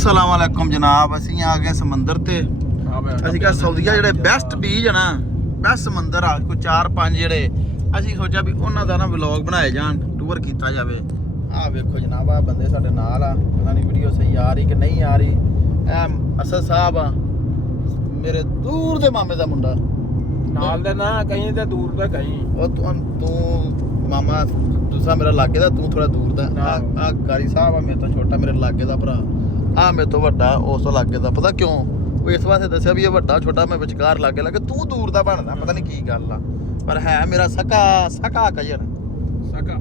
अस्सलाम वालेकुम जनाब। ਅਸੀਂ ਆ ਗਏ ਸਮੁੰਦਰ ਤੇ। ਅਸੀਂ ਕਹਾ ਸਾਊਦੀਆ ਜਿਹੜੇ ਬੈਸਟ ਬੀਚ ਹੈ ਨਾ, ਬੈਸਟ ਸਮੁੰਦਰ ਆ ਕੋਈ 4-5 ਜਿਹੜੇ ਅਸੀਂ ਸੋਚਿਆ ਵੀ ਉਹਨਾਂ ਦਾ ਨਾ ਵਲੌਗ ਬਣਾਏ ਜਾਣ, ਟੂਰ ਕੀਤਾ ਜਾਵੇ। ਆਹ ਵੇਖੋ ਜਨਾਬ, ਆ ਬੰਦੇ ਸਾਡੇ ਨਾਲ ਆ, ਪਤਾ ਨਹੀਂ ਵੀਡੀਓ ਸਹੀ ਆ ਰਹੀ ਕਿ ਨਹੀਂ ਆ ਰਹੀ। ਇਹ ਅਸਦ ਸਾਹਿਬ ਆ, ਮੇਰੇ ਦੂਰ ਦੇ ਮਾਮੇ ਦਾ ਮੁੰਡਾ। ਨਾਲ ਦੇ ਨਾ ਕहीं ਤੇ ਦੂਰ ਤੇ ਕहीं। ਉਹ ਤੂੰ ਮਾਮਾ ਦੂਸਰਾ ਮੇਰਾ ਲਾਗੇ ਦਾ, ਤੂੰ ਥੋੜਾ ਦੂਰ ਦਾ। ਆ ਗਾਰੀ ਸਾਹਿਬ ਆ, ਮੇਰੇ ਤੋਂ ਛੋਟਾ, ਮੇਰੇ ਲਾਗੇ ਦਾ ਭਰਾ। ਆ ਮੇਰੇ ਤੋਂ ਵੱਡਾ, ਉਸ ਤੋਂ ਲਾਗੇ ਦਾ। ਪਤਾ ਕਿਉਂ? ਉਹ ਇਸ ਵਾਸਤੇ ਦੱਸਿਆ ਵੀ ਇਹ ਵੱਡਾ ਛੋਟਾ, ਮੈਂ ਵਿਚਕਾਰ ਲਾਗੇ ਲੱਗੇ, ਤੂੰ ਦੂਰ ਦਾ ਬਣਦਾ। ਪਤਾ ਨਹੀਂ ਕੀ ਗੱਲ ਆ, ਪਰ ਹੈ ਮੇਰਾ ਸਕਾ ਕਜਨ। ਸਕਾ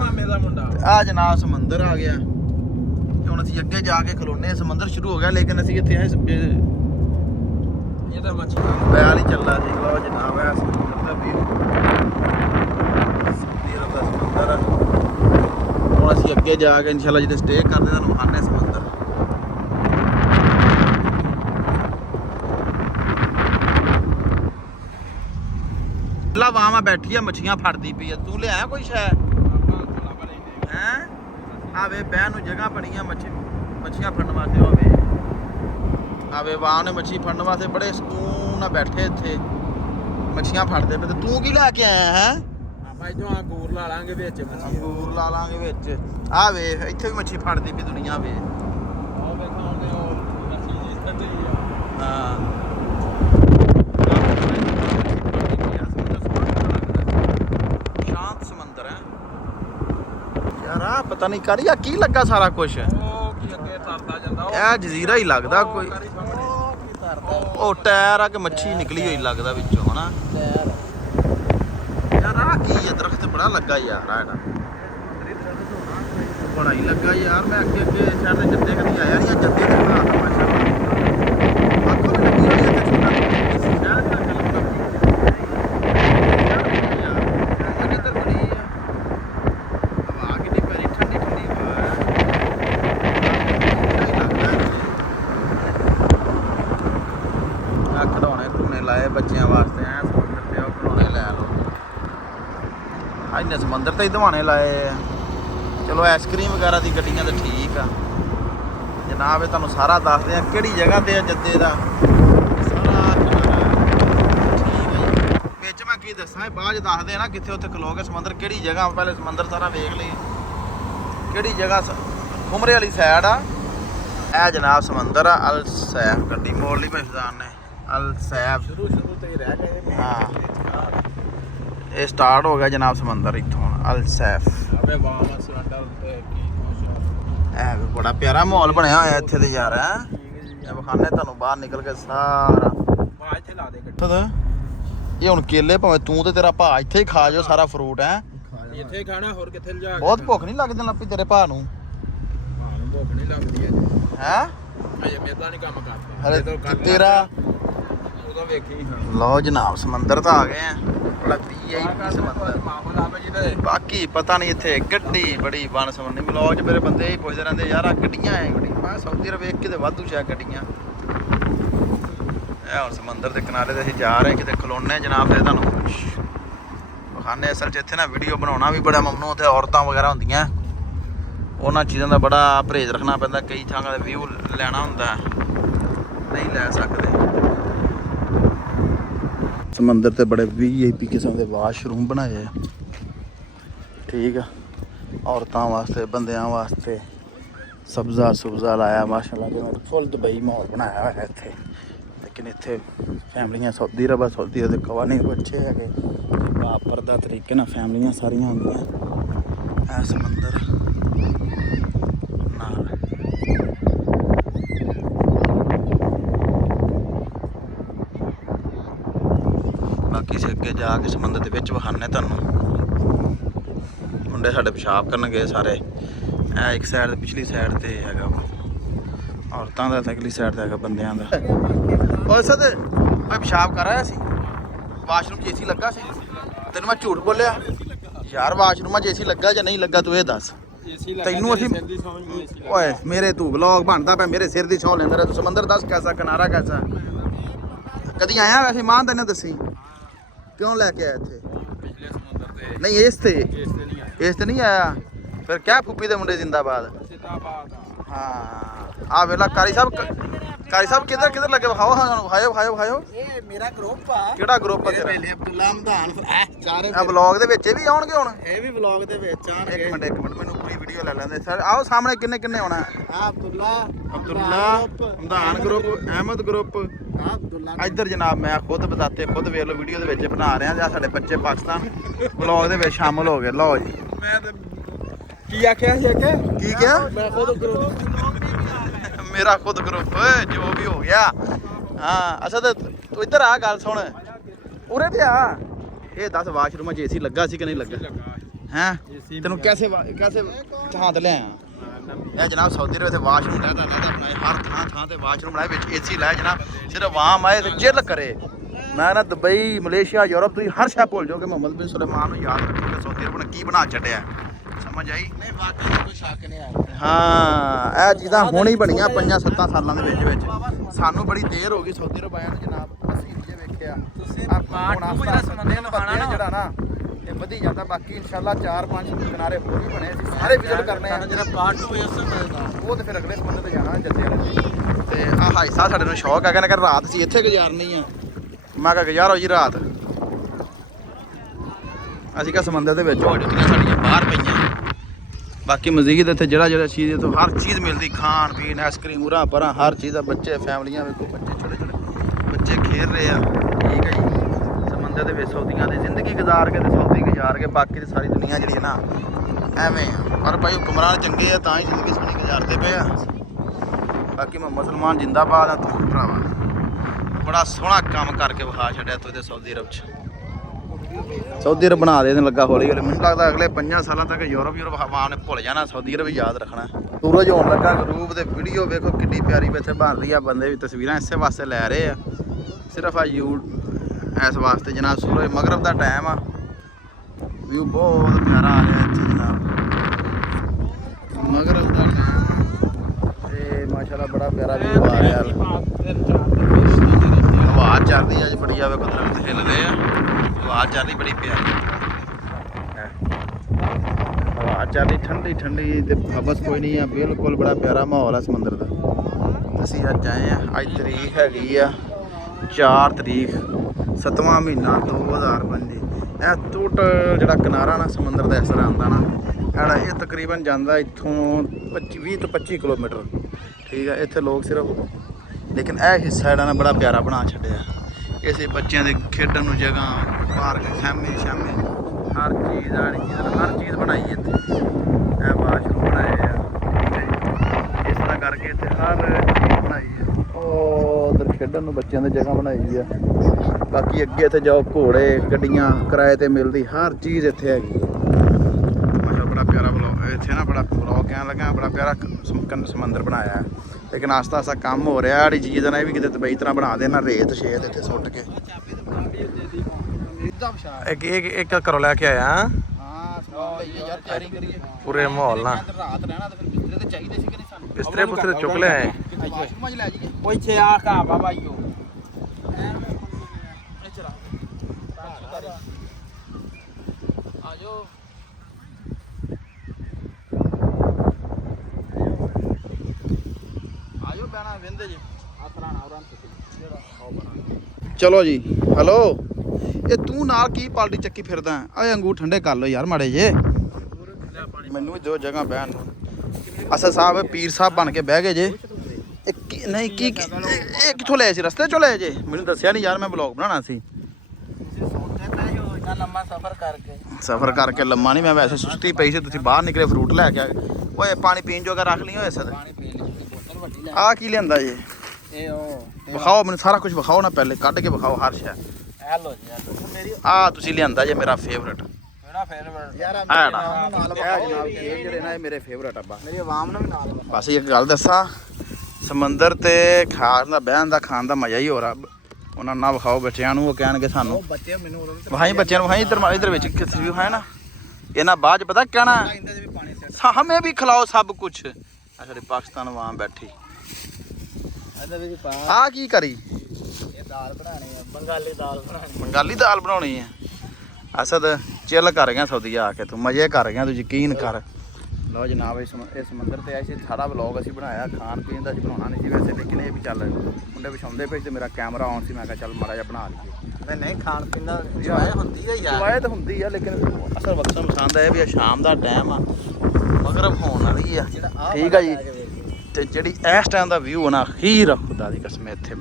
ਮਾਮੇ ਦਾ ਮੁੰਡਾ। ਆ ਜਨਾਬ ਸਮੁੰਦਰ ਆ ਗਿਆ। ਹੁਣ ਅਸੀਂ ਅੱਗੇ ਜਾ ਕੇ ਖਲੋਨੇ, ਸਮੁੰਦਰ ਸ਼ੁਰੂ ਹੋ ਗਿਆ, ਲੇਕਿਨ ਅਸੀਂ ਇੱਥੇ ਆਏ ਇਹ ਤਾਂ ਮੱਛੀ ਬਿਆਲ ਹੀ ਚੱਲਾ ਸੀ। ਲਓ ਜਨਾਬ, ਆ ਸਮੁੰਦਰ ਦਾ ਵੀਊ, ਸਮੁੰਦਰ। ਹੁਣ ਅਸੀਂ ਅੱਗੇ ਜਾ ਕੇ ਇਨਸ਼ਾਅੱਲਾ ਜਿੱਥੇ ਸਟੇ ਕਰਦੇ ਤੁਹਾਨੂੰ ਵਿਖਾਉਂਦੇ ਸਮੁੰਦਰ। ਲਾ ਵਾਮਾ ਬੈਠੀ ਆ, ਮੱਛੀਆਂ ਫੜਦੀ ਪਈ ਆ। ਤੂੰ ਲਿਆਇਆ ਕੋਈ ਸ਼ੈ ਹੈ? ਆਵੇ ਬਹਿਣ ਨੂੰ ਜਗ੍ਹਾ ਬਣੀ ਆ ਮੱਛੀਆਂ ਫੜਨ ਵਾਸਤੇ। ਹੋਵੇ ਆਵੇ ਵਾਹ ਨੇ ਮੱਛੀ ਫੜਨ ਵਾਸਤੇ ਬੜੇ ਸਕੂਨ ਨਾਲ ਬੈਠੇ ਇੱਥੇ, ਮੱਛੀਆਂ ਫੜਦੇ ਪਏ। ਤੇ ਤੂੰ ਕੀ ਲੈ ਕੇ ਆਇਆ ਹੈ? ਆਪਾਂ ਇਦੋਂ ਅੰਗੂਰ ਲਾ ਲਾਂਗੇ ਵਿੱਚ ਮੱਛੀ। ਅੰਗੂਰ ਲਾ ਲਾਂਗੇ ਵਿੱਚ। ਆ ਵੇਖ ਇੱਥੇ ਵੀ ਮੱਛੀ ਫੜਦੀ ਪਈ ਦੁਨੀਆ ਵੇ। ਉਹ ਵੇਖਾਉਂਦੇ ਉਹ ਮੱਛੀ ਜੀ ਸੱਚੀ ਆ। ਹਾਂ ਸ਼ਾਂਤ ਸਮੁੰਦਰ ਹੈ ਯਾਰ। ਆ ਪਤਾ ਨਹੀਂ ਕਰੀਆ ਕੀ ਲੱਗਾ ਸਾਰਾ ਕੁਛ। ਉਹ ਕੀ ਅੱਗੇ ਤਰਦਾ ਜਾਂਦਾ ਇਹ ਜਜ਼ੀਰਾ ਹੀ ਲੱਗਦਾ ਕੋਈ। ਉਹ ਟਾਇਰ ਆ ਕਿ ਮੱਛੀ ਨਿਕਲੀ ਹੋਈ ਲੱਗਦਾ ਵਿੱਚੋਂ, ਹਨਾ ਯਾਰ। ਆ ਕੀ ਹੈ? ਦਰਖਤ ਬੜਾ ਲੱਗਾ ਯਾਰ। ਆ ਇਹਦਾ ਬੜਾ ਹੀ ਲੱਗਾ ਯਾਰ। ਮੈਂ ਅੱਗੇ ਸ਼ਹਿਰ ਦੇ ਜੱਦੇ ਕਦੀ ਆਇਆ ਨਹੀਂ। ਜੱਦੇ ਤੇ ਬਣਾ ਤਾ ਮਾਸ਼ਾਅੱਲਾ। ਅੱਖਾਂ ਵੀ ਲੱਗੀ ਹੋਈ ਹੈ ਤੇ ਛੋਟਾ ਸ਼ਹਿਰ ਦਾ ਚੱਲਦਾ ਯਾਰ। ਇੱਧਰ ਬੜੀ ਹੈ ਹਵਾ, ਕਿੰਨੀ ਪਿਆਰੀ ਠੰਡੀ ਠੰਡੀ ਹਵਾ ਹੈ। ਆ ਖਿਡੌਣੇ ਖਿਡੌਣੇ ਲਾਏ ਬੱਚਿਆਂ ਵਾਸਤੇ। ਐ ਸਮੁੰਦਰ ਤੇ ਉਹ ਖਿਡੌਣੇ ਲੈ ਲਓ। ਇੰਨੇ ਸਮੁੰਦਰ ਤੇ ਹੀ ਦਵਾਣੇ ਲਾਏ ਆ। ਚਲੋ ਆਈਸਕ੍ਰੀਮ ਵਗੈਰਾ ਦੀ ਗੱਡੀਆਂ ਤਾਂ ਠੀਕ ਆ ਜਨਾਬ। ਇਹ ਤੁਹਾਨੂੰ ਸਾਰਾ ਦੱਸਦੇ ਆ ਕਿਹੜੀ ਜਗ੍ਹਾ ਤੇ ਆ ਜੱਦੇ ਦਾ ਸਾਰਾ ਠੀਕ ਹੈ ਜੀ। ਵਿੱਚ ਮੈਂ ਕੀ ਦੱਸਾਂ, ਬਾਅਦ 'ਚ ਦੱਸਦੇ ਆ ਨਾ ਕਿੱਥੇ ਉੱਥੇ ਖਲੋ ਕੇ ਸਮੁੰਦਰ ਕਿਹੜੀ ਜਗ੍ਹਾ। ਪਹਿਲੇ ਸਮੁੰਦਰ ਸਾਰਾ ਵੇਖ ਲਈ ਕਿਹੜੀ ਜਗ੍ਹਾ। ਖੁਮਰੇ ਵਾਲੀ ਸਾਈਡ ਆ ਇਹ ਜਨਾਬ ਸਮੁੰਦਰ ਆ। ਅਲ ਸੈਫ ਗੱਡੀ ਮੋੜ ਲਈ ਭਾਈਦਾਨ ਨੇ। ਅਲ ਸੈਫ ਸ਼ੁਰੂ ਤੋਂ ਹੀ ਰਹਿ ਗਏ। ਹਾਂ ਇਹ ਸਟਾਰਟ ਹੋ ਗਿਆ ਜਨਾਬ ਸਮੁੰਦਰ ਇੱਥੋਂ। ਅਲ ਸੈਫ ਅਬੇ ਬਾਵਾ ਸਿਲੰਡਰ ਤੇ ਕੀ ਕੁਛ। ਇਹ ਵੀ ਬੜਾ ਪਿਆਰਾ ਮਾਹੌਲ ਬਣਿਆ ਹੋਇਆ ਇੱਥੇ ਤੇ ਯਾਰ। ਇਹ ਵਿਖਾਣੇ ਤੁਹਾਨੂੰ ਬਾਹਰ ਨਿਕਲ ਕੇ ਸਾਰਾ। ਬਾਹਰ ਇੱਥੇ ਲਾ ਦੇ ਗੱਡੀ। ਇਹ ਹੁਣ ਕੇਲੇ ਭਾਵੇਂ ਤੂੰ ਤੇ ਤੇਰਾ ਭਾ ਇੱਥੇ ਹੀ ਖਾ ਜਾਓ ਸਾਰਾ ਫਰੂਟ। ਹੈ ਇੱਥੇ ਹੀ ਖਾਣਾ, ਹੋਰ ਕਿੱਥੇ ਲਿਜਾ ਕੇ। ਬਹੁਤ ਭੁੱਖ ਨਹੀਂ ਲੱਗਦੀ ਲੱਪੀ ਤੇਰੇ ਭਾ ਨੂੰ? ਹਾਂ ਨੂੰ ਭੁੱਖ ਨਹੀਂ ਲੱਗਦੀ ਹੈ ਅਜੇ ਮੇਦਾ ਨਹੀਂ ਕੰਮ ਕਰਦਾ ਹਲੇ ਤੇਰਾ। ਉਹਦਾ ਵੇਖੀ। ਲਓ ਜਨਾਬ ਸਮੁੰਦਰ ਤਾਂ ਆ ਗਏ ਆ। ਬੜਾ VIP ਸਮੁੰਦਰ। ਮਾਹੌਲ ਆਵੇ ਜਿਹਦੇ ਬਾਕੀ ਪਤਾ ਨਹੀਂ ਇੱਥੇ ਗੱਡੀ ਬੜੀ ਬਣ ਸਮੁੰਦਰ। ਬਲੌਗ 'ਚ ਮੇਰੇ ਬੰਦੇ ਹੀ ਪੁੱਛਦੇ ਰਹਿੰਦੇ ਯਾਰ ਆ ਗੱਡੀਆਂ ਐ ਗੱਡੀ। ਮੈਂ ਸਾਊਦੀ ਅਰਬ ਵੇਖ ਕੇ ਤੇ ਵਾਧੂ ਸ਼ਾਇਦ ਗੱਡੀਆਂ। ਇਹ ਹੁਣ ਸਮੁੰਦਰ ਦੇ ਕਿਨਾਰੇ ਤੇ ਅਸੀਂ ਜਾ ਰਹੇ ਕਿਤੇ ਖਲੋਨੇ ਜਨਾਬ। ਤੇ ਤੁਹਾਨੂੰ ਵਿਖਾਣੇ। ਅਸਲ 'ਚ ਇੱਥੇ ਨਾ ਵੀਡੀਓ ਬਣਾਉਣਾ ਵੀ ਬੜਾ ਮਮਨੂਅ ਤੇ ਔਰਤਾਂ ਵਗੈਰਾ ਹੁੰਦੀਆਂ, ਉਹਨਾਂ ਚੀਜ਼ਾਂ ਦਾ ਬੜਾ ਪਰਹੇਜ਼ ਰੱਖਣਾ ਪੈਂਦਾ। ਕਈ ਥਾਵਾਂ ਦਾ ਵਿਊ ਲੈਣਾ ਹੁੰਦਾ ਨਹੀਂ ਲੈ ਸਕਦੇ। ਸਮੁੰਦਰ ਤੇ ਬੜੇ VIP ਕਿਸਮ ਦੇ ਵਾਸ਼ਰੂਮ ਬਣਾਏ ਆ, ਠੀਕ ਆ, ਔਰਤਾਂ ਵਾਸਤੇ ਬੰਦਿਆਂ ਵਾਸਤੇ। ਸਬਜ਼ਾ ਲਾਇਆ ਮਾਸ਼ਾਅੱਲਾ। ਜਿਵੇਂ ਫੁੱਲ ਦੁਬਈ ਮਾਹੌਲ ਬਣਾਇਆ ਹੋਇਆ ਇੱਥੇ। ਲੇਕਿਨ ਇੱਥੇ ਫੈਮਲੀਆਂ ਸਾਊਦੀ ਅਰਬ ਦੇ ਕਵਾਨੀ ਬੱਚੇ ਹੈਗੇ ਤੇ ਬਾਪਰਦਾ ਤਰੀਕੇ ਨਾਲ ਫੈਮਲੀਆਂ ਸਾਰੀਆਂ ਹੁੰਦੀਆਂ। ਇਹ ਸਮੁੰਦਰ ਨਾਲ ਬਾਕੀ ਅਸੀਂ ਅੱਗੇ ਜਾ ਕੇ ਸਮੁੰਦਰ ਦੇ ਵਿੱਚ ਵਿਖਾਣੇ ਤੁਹਾਨੂੰ। ਮੁੰਡੇ ਸਾਡੇ ਪਿਸ਼ਾਬ ਕਰਨ ਗਏ ਸਾਰੇ। ਇਹ ਇੱਕ ਸਾਈਡ ਤੇ ਪਿਛਲੀ ਸਾਈਡ ਤੇ ਹੈਗਾ ਔਰਤਾਂ ਦਾ, ਅਗਲੀ ਸਾਈਡ ਤੇ ਹੈਗਾ ਬੰਦਿਆਂ ਦਾ। ਓਏ ਸਦ ਮੈਂ ਪਿਸ਼ਾਬ ਕਰ ਰਿਹਾ ਸੀ ਵਾਸ਼ਰੂਮ 'ਚ। AC ਲੱਗਾ ਸੀ? ਤੈਨੂੰ ਮੈਂ ਝੂਠ ਬੋਲਿਆ ਯਾਰ? ਵਾਸ਼ਰੂਮਾਂ 'ਚ AC ਲੱਗਾ ਜਾਂ ਨਹੀਂ ਲੱਗਾ ਤੂੰ ਇਹ ਦੱਸ। ਤੈਨੂੰ ਅਸੀਂ ਓਏ ਮੇਰੇ ਤੂੰ ਵਲੌਗ ਬਣਦਾ ਪਿਆ, ਮੇਰੇ ਸਿਰ ਦੀ ਸੌਂ ਲੈਂਦਾ ਰਿਹਾ ਤੂੰ। ਸਮੁੰਦਰ ਦੱਸ ਕੈਸਾ, ਕਿਨਾਰਾ ਕੈਸਾ? ਕਦੀ ਆਇਆ ਵੈਸੇ? ਮਾਂ ਤੈਨੂੰ ਦੱਸੀ ਕਿਉਂ ਲੈ ਕੇ ਆਇਆ ਇੱਥੇ? ਪਿਛਲੇ ਸਮੁੰਦਰ ਤੇ ਨਹੀਂ ਇਸ ਤੇ ਨਹੀਂ ਆਇਆ। ਫਿਰ ਕਿਆ ਫੁੱਫੀ ਦੇ ਮੁੰਡੇ ਜ਼ਿੰਦਾਬਾਦ। ਜ਼ਿੰਦਾਬਾਦ। ਹਾਂ ਆ ਵੇਲਾ ਕਾਰੀ ਸਾਹਿਬ ਕਿੱਧਰ ਲੱਗੇ ਵਿਖਾਓ ਵਿਖਾਓ ਇਹ ਮੇਰਾ ਗਰੁੱਪ ਆ ਕਿਹੜਾ ਗਰੁੱਪ ਆ ਤੇਰਾ ਵੇਲੇ ਅਬਦੁੱਲਾ ਮਧਾਨ ਚਾਰੇ ਆ ਵਲੌਗ ਦੇ ਵਿੱਚ ਇਹ ਵੀ ਆਉਣਗੇ ਹੁਣ ਇਹ ਵੀ ਵਲੌਗ ਦੇ ਵਿੱਚ ਆਣਗੇ ਇੱਕ ਮਿੰਟ ਮੈਨੂੰ ਪੂਰੀ ਵੀਡੀਓ ਲੈ ਲੈਂਦੇ ਸਰ ਆਓ ਸਾਹਮਣੇ ਕਿੰਨੇ ਆਉਣਾ ਆ ਅਬਦੁੱਲਾ ਮਧਾਨ ਗਰੁੱਪ ਅਹਿਮਦ ਗਰੁੱਪ ਆ ਅਬਦੁੱਲਾ ਇੱਧਰ ਜਨਾਬ ਮੈਂ ਖੁਦ ਬਤਾਤੇ ਖੁਦ ਵੇਖ ਲਓ ਵੀਡੀਓ ਦੇ ਵਿੱਚ ਬਣਾ ਰਿਹਾ ਜਾਂ ਸਾਡੇ ਬੱਚੇ ਪਾਕਿਸਤਾਨ ਵਲੌਗ ਦੇ ਵਿੱਚ ਸ਼ਾਮਲ ਹੋ ਗਏ ਲਓ ਜੀ ਮੈਂ ਤੇ ਕੀ ਆਖਿਆ ਸੀ ਕਿ ਕੀ ਕਿਹਾ ਮੈਂ ਖੁਦ ਗਰੁੱਪ ਮੇਰਾ ਖੁਦ ਗਰੁੱਪ ਜੋ ਵੀ ਹੋ ਗਿਆ ਹਾਂ ਅੱਛਾ ਤੇ ਤੂੰ ਇੱਧਰ ਆ ਗੱਲ ਸੁਣ ਉਰੇ ਤੇ ਆ ਇਹ ਦੱਸ ਵਾਸ਼ਰੂਮ 'ਚ ਏਸੀ ਲੱਗਾ ਸੀ ਕਿ ਨਹੀਂ ਲੱਗਾ ਹੈ ਤੈਨੂੰ ਕੈਸੇ ਥਾਂ ਤੇ ਲਿਆ ਇਹ ਜਨਾਬ ਸਾਊਦੀ ਅਰਬ ਤੇ ਵਾਸ਼ਰੂਮ ਲੈਦਾ ਬਣਾਏ ਹਰ ਥਾਂ ਤੇ ਵਾਸ਼ਰੂਮ ਬਣਾਏ ਵਿੱਚ ਏਸੀ ਲਾਇਆ ਜਨਾਬ ਸਿਰਫ ਆਵਾਮ ਆਏ ਤੇ ਚਿੱਲ ਕਰੇ ਮੈਂ ਨਾ ਦੁਬਈ ਮਲੇਸ਼ੀਆ ਯੂਰਪ ਤੁਸੀਂ ਹਰ ਸ਼ਹਿਰ ਭੁੱਲ ਜਾਓਗੇ ਮੁਹੰਮਦ ਬਿਨ ਸੁਲੇਮਾਨ ਨੂੰ ਯਾਦ ਰੱਖੋਗੇ ਸਾਊਦੀ ਅਰਬ ਨੇ ਕੀ ਬਣਾ ਛੱਡਿਆ ਸਮਝ ਆਈ ਨਹੀਂ ਵਾਕਈ ਕੋਈ ਸ਼ੱਕ ਨਹੀਂ ਆ ਹਾਂ ਇਹ ਚੀਜ਼ਾਂ ਹੁਣ ਹੀ ਬਣੀਆਂ 5-7 ਸਾਲਾਂ ਦੇ ਵਿੱਚ ਸਾਨੂੰ ਬੜੀ ਦੇਰ ਹੋ ਗਈ ਸਾਊਦੀ ਅਰਬ ਆਇਆ ਨੂੰ ਜਨਾਬ ਅਸੀਂ ਜੇ ਵੇਖਿਆ ਤੁਸੀਂ ਪਾਰਟ ਨੂੰ ਜਿਹੜਾ ਸਮਝਦੇ ਨੂੰ ਖਾਣਾ ਨਾ ਜਿਹੜਾ ਨਾ ਇਹ ਵਧੀ ਜਾਂਦਾ ਬਾਕੀ ਇਨਸ਼ਾਅੱਲਾ 4-5 ਕਿਨਾਰੇ ਹੋਰ ਵੀ ਬਣੇ ਅਸੀਂ ਸਾਰੇ ਵਿਜ਼ਿਟ ਕਰਨੇ ਆ ਜਿਹੜਾ ਪਾਰਟ ਨੂੰ ਉਸ ਮਿਲਦਾ ਉਹ ਤੇ ਫਿਰ ਅਗਲੇ ਸੰਬੰਧ ਤੇ ਜਾਣਾ ਜੱਦੇ ਵਾਲੇ ਤੇ ਆ ਹਾਈਸਾ ਸਾਡੇ ਨੂੰ ਸ਼ੌਕ ਆ ਕਹਿੰਦਾ ਕਿ ਰਾਤ ਅਸੀਂ ਇੱਥੇ ਗੁਜ਼ਾਰਨੀ ਆ ਮੈਂ ਕਿਹਾ ਗੁਜ਼ਾਰੋ ਜੀ ਰਾਤ ਅਸੀਂ ਕਾ ਸਮੁੰਦਰ ਦੇ ਵਿੱਚ ਹੋ ਜੁੱਤੀਆਂ ਸਾਡੀਆਂ ਬਾਹਰ ਪਈਆਂ ਬਾਕੀ ਮਜ਼ੀਦ ਇੱਥੇ ਜਿਹੜਾ ਚੀਜ਼ ਇੱਥੋਂ ਹਰ ਚੀਜ਼ ਮਿਲਦੀ ਖਾਣ ਪੀਣ ਆਈਸਕ੍ਰੀਮ ਉਰਾਂ ਪਰਾਂ ਹਰ ਚੀਜ਼ ਦਾ ਬੱਚੇ ਫੈਮਲੀਆਂ ਵੇਖੋ ਬੱਚੇ ਛੋਟੇ ਬੱਚੇ ਖੇਡ ਰਹੇ ਆ ਠੀਕ ਹੈ ਜੀ ਸਮੁੰਦਰ ਦੇ ਵਿੱਚ ਸਾਊਦੀਆਂ ਦੀ ਜ਼ਿੰਦਗੀ ਗੁਜ਼ਾਰ ਕੇ ਤੇ ਸਾਊਦੀ ਗੁਜ਼ਾਰ ਕੇ ਬਾਕੀ ਦੀ ਸਾਰੀ ਦੁਨੀਆ ਜਿਹੜੀ ਹੈ ਨਾ ਐਵੇਂ ਆ ਪਰ ਭਾਈ ਹੁਕਮਰਾਨ ਚੰਗੇ ਆ ਤਾਂ ਹੀ ਜ਼ਿੰਦਗੀ ਸੋਹਣੀ ਗੁਜ਼ਾਰਦੇ ਪਏ ਆ ਬਾਕੀ ਮੁਹੰਮਦ ਸਲਮਾਨ ਜਿੰਦਾਬਾਦ ਆ ਤੂੰ ਭਰਾਵਾ ਬੜਾ ਸੋਹਣਾ ਕੰਮ ਕਰਕੇ ਵਿਖਾ ਛੱਡਿਆ ਤੂੰ ਇਹਦੇ ਸਾਊਦੀ ਅਰਬ 'ਚ ਸਾਊਦੀ ਅਰਬ ਬਣਾ ਦੇਣ ਲੱਗਾ ਹੌਲੀ ਮੈਨੂੰ ਲੱਗਦਾ ਅਗਲੇ 5 ਸਾਲਾਂ ਤੱਕ ਯੂਰਪ ਹਵਾ ਨੇ ਭੁੱਲ ਜਾਣਾ ਸਾਊਦੀ ਅਰਬ ਯਾਦ ਰੱਖਣਾ ਸੂਰਜ ਹੋਣ ਲੱਗਾ ਗਰੂਪ ਦੇ ਵੀਡੀਓ ਵੇਖੋ ਕਿੰਨੀ ਪਿਆਰੀ ਇੱਥੇ ਬਣ ਰਹੀ ਆ ਬੰਦੇ ਵੀ ਤਸਵੀਰਾਂ ਇਸੇ ਵਾਸਤੇ ਲੈ ਰਹੇ ਆ ਸਿਰਫ ਆ ਇਸ ਵਾਸਤੇ ਜਨਾਬ ਸੂਰਜ ਮਗਰਬ ਦਾ ਟਾਈਮ ਆ ਵਿਊ ਬਹੁਤ ਪਿਆਰਾ ਆ ਰਿਹਾ ਇੱਥੇ ਜਨਾਬ ਮਗਰਬ ਦਾ ਟਾਈਮ ਤੇ ਮਾਸ਼ਾਅੱਲਾ ਬੜਾ ਪਿਆਰਾ ਵਿਊ ਆ ਰਿਹਾ ਹਵਾ ਚੱਲਦੀ ਆ ਜੀ ਬੜੀ ਆਵੇ ਕੁਦਰਤ ਹਿੱਲ ਰਹੇ ਆ ਹਵਾ ਚੱਲਦੀ ਬੜੀ ਪਿਆਰੀ ਹਵਾ ਚੱਲਦੀ ਠੰਡੀ ਤੇ ਬਸ ਕੋਈ ਨਹੀਂ ਆ ਬਿਲਕੁਲ ਬੜਾ ਪਿਆਰਾ ਮਾਹੌਲ ਆ ਸਮੁੰਦਰ ਦਾ ਅਸੀਂ ਅੱਜ ਆਏ ਆ ਅੱਜ ਤਰੀਕ ਹੈਗੀ ਆ 4 ਤਰੀਕ 7ਵਾਂ ਮਹੀਨਾ 2025 ਇਹ ਟੋਟਲ ਜਿਹੜਾ ਕਿਨਾਰਾ ਨਾ ਸਮੁੰਦਰ ਦਾ ਇਸ ਤਰ੍ਹਾਂ ਆਉਂਦਾ ਨਾ ਜਿਹੜਾ ਇਹ ਤਕਰੀਬਨ ਜਾਂਦਾ ਇੱਥੋਂ 20 ਤੋਂ 25 ਕਿਲੋਮੀਟਰ ਠੀਕ ਆ ਇੱਥੇ ਲੋਕ ਸਿਰਫ ਲੇਕਿਨ ਇਹ ਹਿੱਸਾ ਜਿਹੜਾ ਨਾ ਬੜਾ ਪਿਆਰਾ ਬਣਾ ਛੱਡਿਆ ਇਸੇ ਬੱਚਿਆਂ ਦੇ ਖੇਡਣ ਨੂੰ ਜਗ੍ਹਾ ਪਾਰਕ ਖੈਮੇ ਹਰ ਚੀਜ਼ ਬਣਾਈ ਇੱਥੇ ਇਹ ਵਾਸ਼ਰੂਮ ਬਣਾਏ ਆ ਇਸ ਤਰ੍ਹਾਂ ਕਰਕੇ ਇੱਥੇ ਹਰ ਚੀਜ਼ ਬਣਾਈ ਆ ਉਹ ਉਧਰ ਖੇਡਣ ਨੂੰ ਬੱਚਿਆਂ ਦੀ ਜਗ੍ਹਾ ਬਣਾਈ ਆ ਬਾਕੀ ਅੱਗੇ ਇੱਥੇ ਜਾਓ ਘੋੜੇ ਗੱਡੀਆਂ ਕਿਰਾਏ ਤੇ ਮਿਲਦੀ ਹਰ ਚੀਜ਼ ਇੱਥੇ ਹੈਗੀ ਆ ਮਾਸ਼ਾ ਬੜਾ ਪਿਆਰਾ ਬਲੌਗ ਇੱਥੇ ਨਾ ਬੜਾ ਬਲੌਗ ਕਹਿਣ ਲੱਗਾ ਬੜਾ ਪਿਆਰਾ ਸਮੁੰਦਰ ਬਣਾਇਆ ਲੇਕਿਨ ਆਸਤਾ ਆਸਤਾ ਕੰਮ ਹੋ ਰਿਹਾ ਜਿਹੜੀ ਚੀਜ਼ ਨਾ ਇਹ ਵੀ ਕਿਤੇ ਦੁਬਈ ਤਰ੍ਹਾਂ ਬਣਾ ਦੇਣਾ ਰੇਤ ਸ਼ੇਤ ਇੱਥੇ ਸੁੱਟ ਕੇ ਇੱਕ ਘਰੋਂ ਲੈ ਕੇ ਆਇਆ ਹਾਂ ਸਮਾਨ ਲਈਏ ਯਾਰ ਤਿਆਰੀ ਕਰੀਏ ਪੂਰੇ ਮਾਹੌਲ ਨਾਲ ਰਾਤ ਰਹਿਣਾ ਤੇ ਫਿਰ ਬਿਸਤਰੇ ਤੇ ਚਾਹੀਦੇ ਸੀ ਕਿ ਨਹੀਂ ਸਾਨੂੰ ਬਿਸਤਰੇ ਬੁਸਤਰੇ ਚੁੱਕ ਲਿਆਏ ਵਾਸ਼ਰੂਮਾਂ 'ਚ ਲੈ ਜਾਈਏ ਉਹ ਇੱਥੇ ਆ ਕਾ ਬਾਬਾ ਈਓ ਆਜੋ ਆਜੋ ਬੈਣਾ ਵਿੰਦੇ ਜੀ ਆ ਫਰਾਣਾ ਔਰਾਂ ਜਿਹੜਾ ਆਓ ਬਣਾ ਚਲੋ ਜੀ ਹੈਲੋ ਇਹ ਤੂੰ ਨਾਲ ਕੀ ਪਾਲਟੀ ਚੱਕੀ ਫਿਰਦਾ ਆ ਅੰਗੂਰ ਠੰਡੇ ਕਰ ਲੋ ਯਾਰ ਮਾੜੇ ਜੇ ਮੈਨੂੰ ਦੋ ਜਗ੍ਹਾ ਬਹਿਣ ਨੂੰ ਅਸਲ ਸਾਹਿਬ ਪੀਰ ਸਾਹਿਬ ਬਣ ਕੇ ਬਹਿ ਗਏ ਜੇ ਨਹੀਂ ਕੀ ਇਹ ਕਿੱਥੋਂ ਲਏ ਸੀ ਰਸਤੇ ਚੋਂ ਲਏ ਜੇ ਮੈਨੂੰ ਦੱਸਿਆ ਨਹੀਂ ਯਾਰ ਮੈਂ ਵਲੌਗ ਬਣਾਉਣਾ ਸੀ ਲੰਮਾ ਸਫ਼ਰ ਕਰਕੇ ਲੰਮਾ ਨਹੀਂ ਮੈਂ ਵੈਸੇ ਸੁਸਤੀ ਪਈ ਸੀ ਤੁਸੀਂ ਬਾਹਰ ਨਿਕਲੇ ਫਰੂਟ ਲੈ ਕੇ ਓਏ ਪਾਣੀ ਪੀਣ ਜੋਗਾ ਰੱਖ ਲਈ ਹੋਏ ਸਰ ਆ ਕੀ ਲਿਆਂਦਾ ਜੇ ਇਹ ਉਹ ਵਿਖਾਓ ਮੈਨੂੰ ਸਾਰਾ ਕੁਝ ਵਿਖਾਓ ਨਾ ਪਹਿਲੇ ਕੱਢ ਕੇ ਵਿਖਾਓ ਹਰ ਸ਼ੈ ਹੈਲੋ ਜੀ ਮੇਰੀ ਆ ਤੁਸੀਂ ਲਿਆਂਦਾ ਜੇ ਮੇਰਾ ਫੇਵਰਟ ਕਿਹੜਾ ਫੇਵਰਟ ਯਾਰ ਜਨਾਬ ਜਿਹੜੇ ਨਾ ਇਹ ਮੇਰੇ ਫੇਵਰਟ ਆ ਬਸ ਮੇਰੀ ਆਵਾਮ ਨੂੰ ਵੀ ਨਾਲ ਬਸ ਇੱਕ ਗੱਲ ਦੱਸਾਂ ਸਮੁੰਦਰ ਤੇ ਖਾਣ ਦਾ ਬਹਿਣ ਦਾ ਖਾਣ ਦਾ ਮਜ਼ਾ ਹੀ ਹੋ ਰਿਹਾ ਉਹਨਾਂ ਨਾਲ ਵਿਖਾਓ ਬੱਚਿਆਂ ਨੂੰ ਉਹ ਕਹਿਣਗੇ ਸਾਨੂੰ ਬੱਚੇ ਮੈਨੂੰ ਉਦੋਂ ਵਹਾਈ ਬੱਚਿਆਂ ਨੂੰ ਵਹਾਈ ਇੱਧਰ ਵਿੱਚ ਕਿਸ ਵੀ ਹੈ ਨਾ ਇਹਨਾਂ ਬਾਅਦ ਚ ਪਤਾ ਕਹਿਣਾ ਹਮੇ ਵੀ ਖਿਲਾਓ ਸਭ ਕੁਝ ਆ ਸਾਡੇ ਪਾਕਿਸਤਾਨ ਵਾਂ ਬੈਠੀ ਆ ਕੀ ਕਰੀ ਇਹ ਦਾਲ ਬਣਾਣੀ ਆ ਬੰਗਾਲੀ ਦਾਲ ਬਣਾਉਣੀ ਹੈ ਅਸਦ ਚਿੱਲ ਕਰ ਗਿਆ ਸਾਊਦੀ ਆ ਕੇ ਤੂੰ ਮਜ਼ੇ ਕਰ ਗਿਆ ਤੂੰ ਯਕੀਨ ਕਰ ਲਓ ਜਨਾਬ ਇਸ ਮੰਦਿਰ ਤੇ ਆਏ ਸੀ। ਸਾਰਾ ਵਲੌਗ ਅਸੀਂ ਬਣਾਇਆ, ਖਾਣ ਪੀਣ ਦਾ ਅਸੀਂ ਬਣਾਉਣਾ ਨਹੀਂ ਸੀ ਵੈਸੇ, ਲੇਕਿਨ ਇਹ ਵੀ ਚੱਲ ਮੁੰਡੇ ਵਿਛਾਉਂਦੇ ਪਏ ਤੇ ਮੇਰਾ ਕੈਮਰਾ ਆਨ ਸੀ, ਮੈਂ ਕਿਹਾ ਚੱਲ ਮਾੜਾ ਜਿਹਾ ਬਣਾ ਲਈਏ। ਨਹੀਂ ਖਾਣ ਪੀਣ ਦਾ ਇੰਜੋਏ ਹੁੰਦੀ ਹੈ ਯਾਰ, ਇੰਜੋਏ ਤਾਂ ਹੁੰਦੀ ਆ, ਲੇਕਿਨ ਅਸਲ ਵਕਤ ਪਸੰਦ ਹੈ ਵੀ ਸ਼ਾਮ ਦਾ ਟਾਈਮ ਆ, ਮਗਰਬ ਹੋਣ ਵਾਲੀ ਆ। ਠੀਕ ਆ ਜੀ, ਤੇ ਜਿਹੜੀ ਇਸ ਟਾਈਮ ਦਾ ਵਿਊ ਨਾ ਅਖੀਰ ਖੁਦਾ ਦੀ ਕਸਮ ਇੱਥੇ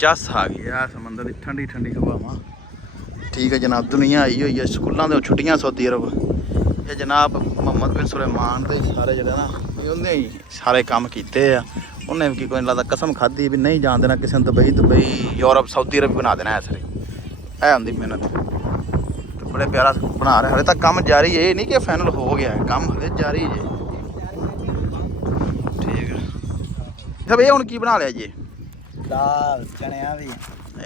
ਜੱਸ ਆ ਗਈ ਆ ਸਮੁੰਦਰ ਦੀ ਠੰਡੀ ਠੰਡੀ ਹਵਾਵਾਂ। ਠੀਕ ਹੈ ਜਨਾਬ, ਦੁਨੀਆ ਆਈ ਹੋਈ ਹੈ, ਸਕੂਲਾਂ ਦੇ ਛੁੱਟੀਆਂ ਸਾਊਦੀ ਅਰਬ। ਇਹ ਜਨਾਬ ਮੁਹੰਮਦ ਬਿਨ ਸੁਲੇਮਾਨ ਦੇ ਸਾਰੇ ਜਿਹੜੇ ਨਾ ਵੀ ਉਹਨੇ ਹੀ ਸਾਰੇ ਕੰਮ ਕੀਤੇ ਆ। ਉਹਨੇ ਵੀ ਕੀ ਕੋਈ ਲੱਗਦਾ ਕਸਮ ਖਾਧੀ ਵੀ ਨਹੀਂ ਜਾਣ ਦੇਣਾ ਕਿਸੇ ਨੂੰ ਦੁਬਈ ਯੂਰਪ ਸਾਊਦੀ ਅਰਬ ਬਣਾ ਦੇਣਾ ਐ। ਇਹ ਹੁੰਦੀ ਮਿਹਨਤ। ਤੇ ਬੜੇ ਪਿਆਰਾ ਬਣਾ ਰਿਹਾ, ਹਲੇ ਤਾਂ ਕੰਮ ਜਾਰੀ ਹੈ, ਇਹ ਨਹੀਂ ਕਿ ਫਾਈਨਲ ਹੋ ਗਿਆ ਹੈ, ਕੰਮ ਹਲੇ ਜਾਰੀ ਜੇ। ਠੀਕ ਹੈ ਸਭ। ਇਹ ਹੁਣ ਕੀ ਬਣਾ ਲਿਆ ਜੀ? ਦਾਲ ਚਣਿਆਂ ਦੀ।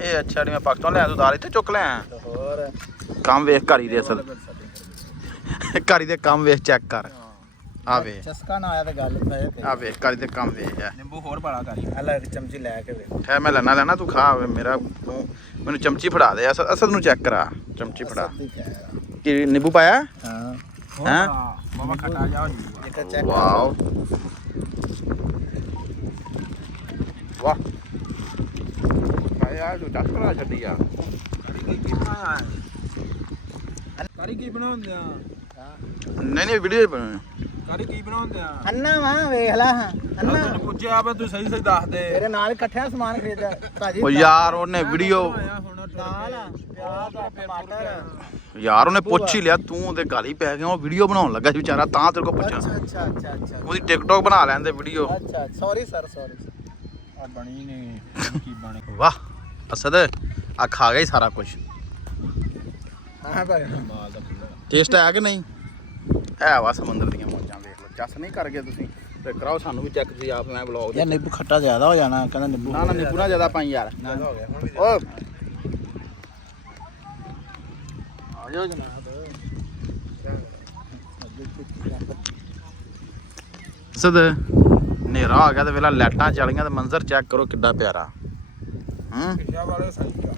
ਇਹ ਅੱਛਾ ਜੀ, ਮੈਂ ਪਾਕਿਸਤਾਨ ਲਿਆ ਤੂੰ ਦਾਲ ਇੱਥੇ ਚੁੱਕ ਲਿਆ। ਹੋਰ ਕੰਮ ਵੇਖ ਘਰੀ ਦੇ, ਅਸਲ ਘਰੀ ਦੇ ਕੰਮ ਵੇਖ, ਚੈੱਕ ਕਰ ਆ ਵੇ। ਚਸਕਾ ਨਾ ਆਇਆ ਤਾਂ ਗੱਲ ਪਏ ਤੇ ਆ ਵੇ ਘਰੀ ਦੇ ਕੰਮ ਵੇਖ ਆ। ਨਿੰਬੂ ਹੋਰ ਪਾਲਾ ਕਰੀ, ਹਲਾ ਇੱਕ ਚਮਚੀ ਲੈ ਕੇ ਵੇ। ਠਹਿ ਮੈਂ ਲੈਣਾ ਤੂੰ ਖਾ ਮੇਰਾ, ਤੂੰ ਮੈਨੂੰ ਚਮਚੀ ਫੜਾ ਦੇ। ਅਸਲ ਨੂੰ ਚੈੱਕ ਕਰਾ, ਚਮਚੀ ਫੜਾ। ਕੀ ਨਿੰਬੂ ਪਾਇਆ? ਹਾਂ ਹੈਂ? ਬਾਬਾ ਖਟਾ ਜਾ ਇੱਕ ਚੈੱਕ। ਵਾਓ ਵਾਹ ਯਾਰ ਤੂੰ ਦੱਸ ਕਰਾ ਛੱਡੀ ਆ। ਕਰੀ ਕੀ ਬਣਾਉਂਦੇ ਆ? ਨਹੀਂ ਵੀਡੀਓ ਬਣਾਉਣੀ। ਕਰੀ ਕੀ ਬਣਾਉਂਦੇ ਆ? ਅੰਨਾ ਵਾ ਵੇਖ ਲੈ। ਅੰਨਾ ਤੈਨੂੰ ਪੁੱਛਿਆ ਆ, ਤੂੰ ਸਹੀ ਦੱਸ ਦੇ। ਤੇਰੇ ਨਾਲ ਇਕੱਠਿਆਂ ਸਮਾਨ ਖਰੀਦਿਆ ਭਾਜੀ। ਉਹ ਯਾਰ ਉਹਨੇ ਵੀਡੀਓ ਦਾਲ ਪਿਆਜ਼ ਟਮਾਟਰ ਯਾਰ ਉਹਨੇ ਪੁੱਛ ਹੀ ਲਿਆ, ਤੂੰ ਉਹਦੇ ਗਾਲੀ ਪੈ ਗਿਆ। ਉਹ ਵੀਡੀਓ ਬਣਾਉਣ ਲੱਗਾ ਸੀ ਵਿਚਾਰਾ, ਤਾਂ ਤੇਰੇ ਕੋਲ ਪੁੱਛਾਂ। ਅੱਛਾ ਉਹਦੀ ਟਿਕਟੋਕ ਬਣਾ ਲੈਂਦੇ ਵੀਡੀਓ। ਅੱਛਾ ਸੌਰੀ ਸਰ, ਸੌਰੀ ਆ ਬਣੀ ਨੇ ਕੀ ਬਣੇ। ਵਾਹ ਅਸਦ ਆ ਖਾ ਗਿਆ ਹੀ ਸਾਰਾ ਕੁਝ। ਹਾਂ ਭਾਈ ਮਾਲ ਦਾ ਟੇਸਟ ਹੈ ਕਿ ਨਹੀਂ? ਹੈ ਵਾ ਸਮੁੰਦਰ ਦੀਆਂ ਮੌਜਾਂ, ਵੇਖ ਲਓ। ਚੱਸ ਨਹੀਂ ਕਰ ਗਏ ਤੁਸੀਂ ਤੇ ਕਰਾਓ ਸਾਨੂੰ ਵੀ ਚੈੱਕ ਤੁਸੀਂ ਆਪ। ਮੈਂ ਵਲੌਗ ਯਾਰ ਨਿੰਬੂ ਖੱਟਾ ਜ਼ਿਆਦਾ ਹੋ ਜਾਣਾ, ਕਹਿੰਦਾ ਨਿੰਬੂ ਨਾ ਨਿੰਬੂ ਨਾ ਜ਼ਿਆਦਾ ਪਾਈ ਯਾਰ। ਹੋ ਗਿਆ ਹੁਣ ਵੀ ਓ ਆ ਜਾਓ ਜਨਾਬ। ਸਦ ਹਨੇਰਾ ਆ ਗਿਆ ਤੇ ਵੇਲਾ ਲਾਈਟਾਂ ਚੱਲੀਆਂ ਤੇ ਮੰਜ਼ਰ ਚੈੱਕ ਕਰੋ ਕਿੱਡਾ ਪਿਆਰਾ। ਪਿੱਛਾ ਵਾਲੇ ਸਹੀ ਆ।